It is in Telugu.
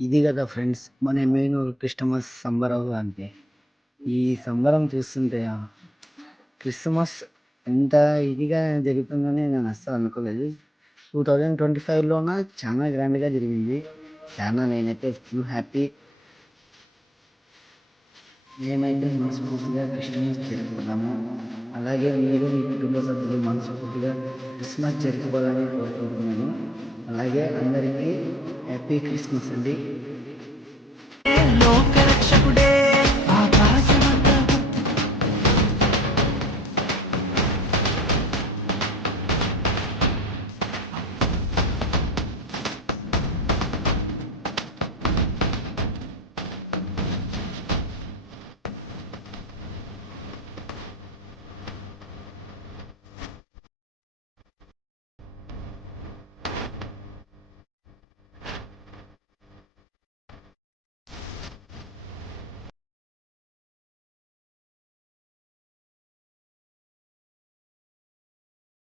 ఇది కదా ఫ్రెండ్స్ మన మెయిన్ క్రిస్టమస్ సంబరం అంటే ఈ సంబరం చూస్తుంటే క్రిస్మస్ ఎంత ఇదిగా జరుగుతుందని నేను అస్సలు అనుకోలేదు. 2025లోన చాలా గ్రాండ్గా జరిగింది. చాలా నేనైతే ఫుల్ హ్యాపీ. మేమైతే మనస్ఫూర్తిగా క్రిస్టమస్ జరుపుకున్నాము. అలాగే మీరు మీ కుటుంబ సభ్యులు మనస్ఫూర్తిగా క్రిస్మస్ జరుపుకోవాలని కోరుకుంటున్నాను. అలాగే అందరికీ హ్యాపీ క్రిస్మస్ అండి. లోకరక్షకుడే